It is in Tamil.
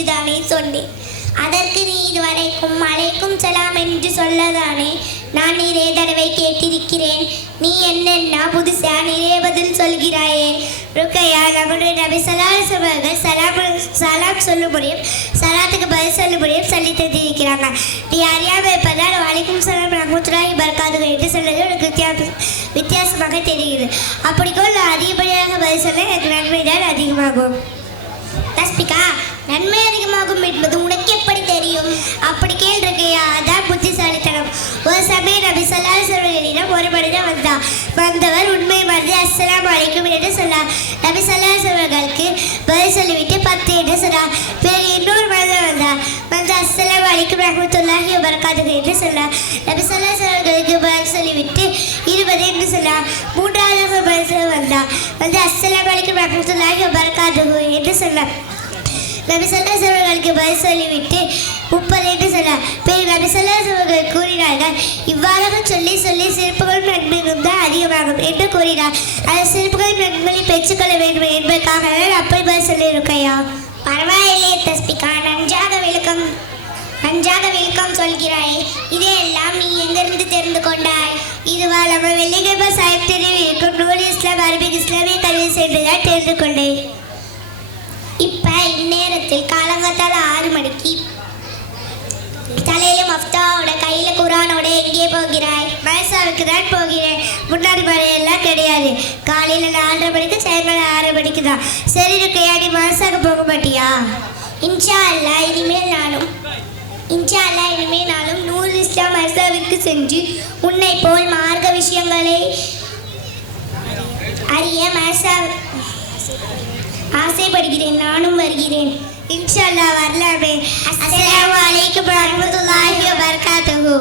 என்றுதானே சொன்னேன். அதற்கு நீ இதுவரைக்கும் அலைக்கும் சலாம் என்று சொல்லதானே நான் நிறைய தடவை கேட்டிருக்கிறேன். நீ என்னென்ன புதுசா நிறைய பதில் சொல்கிறாயே. ருக்கையா, நம்முடைய நபி ஸல்லல்லாஹு அலைஹி வஸல்லம் சலாம் சொல்லும்படியும் சலாத்துக்கு பதில் சொல்லும்படியும் சொல்லி தந்திருக்கிறாங்க. நீ அறியாமல் இருப்பதால் வலைக்கும் சலாம் ரஹ்மத்துல்லாஹி வபரகாத்துஹு என்று சொல்வது உனக்கு வித்தியாசமாக தெரிகிறது. அப்படிக்கோள் அதிகப்படியாக பதில் சொல்ல எனக்கு நன்மைதான் அதிகமாகும். தஸ்பிகா, நன்மை அதிகமாகும் என்பது உனக்கு எப்படி தெரியும்? அப்படி கேள்றிருக்கையா, அதான் புத்திசாலித்தனம். ஒரு சமயம் நபி ஸல்லல்லாஹு அலைஹி வஸல்லம் ஒரு மனிதன் வந்தவர் உண்மை மறந்து அஸ்ஸலாமு அலைக்கும் என்று சொன்னார். நபி ஸல்லல்லாஹு அலைஹி வஸல்லுக்கு பதில் சொல்லிவிட்டு 10 என்று சொன்னார். பிறகு இன்னொரு மனிதன் வந்து அஸ்ஸலாமு அலைக்கும் ரஹ்மத்துல்லாஹி வபரகாத்துஹு என்று சொன்னார். நபி ஸல்லல்லாஹு அலைஹி வஸல்லுக்கு பதில் சொல்லிவிட்டு 20 என்று சொன்னார். மூன்றாவது மனிதன் வந்து அஸ்ஸலாமு அலைக்கும் ரஹ்மத்துல்லாஹி வபரகாத்துஹு என்று சொன்னார். நபி ஸல்லல்லாஹு அலைஹி வஸல்லுக்கு பதில் சொல்லிவிட்டு 30 என்று சொன்னார். பிறகு நபி ஸல்லல்லாஹு அலைஹி வஸல்லம் கூறினார்கள், இவ்வாறாக சொல்லி சிறப்புகள் நன்மைகளும் தான் அதிகமாகும் என்று கூறினார். அந்த சிறப்புகள் நன்மைகளை பெற்றுக்கொள்ள வேண்டும் என்பதற்காக அப்படி பதில் சொல்லியிருக்கையா. பரவாயில்லையே தஸ்பிகா, நன்றாக விளக்கம் சொல்கிறாய். இதையெல்லாம் நீ எங்கிருந்து தெரிந்து கொண்டாய்? இதுவா நம்ம வெள்ளிக்கிழமை சாஹிப் தெருவில் இருக்கும் நூல் இஸ்லாம் அரபிக் இஸ்லாமிய கல்வி சென்றுதான் தெரிந்து கொண்டேன். இப்போ இந்நேரத்தில் காலங்காத்தால் 6 மணிக்கு தலையில மஃப்தாவோட கையில் குரானோட எங்கே போகிறாய்? மதரசாவுக்கு தான் போகிறேன். முன்னாடி மழையெல்லாம் கிடையாது. காலையில் 4:30 மணிக்கு, சாயங்காலம் 6 மணிக்கு தான். சரி இருக்கையா, நீ மதரசாவுக்கு போக மாட்டியா? இன்ஷா அல்லாஹ் இனிமேல் நானும் நூல் இஸ்லாம் மதரசாவிற்கு சென்று உன்னை போல் மார்க்க விஷயங்களை அறிய ஆசைப்படுகிறேன். நானும் வருகிறேன். இன்ஷா அல்லாஹ் வரலாமே. அஸ்ஸலாமு அலைக்கும் வரஹ்மத்துல்லாஹி வபரகாத்துஹு.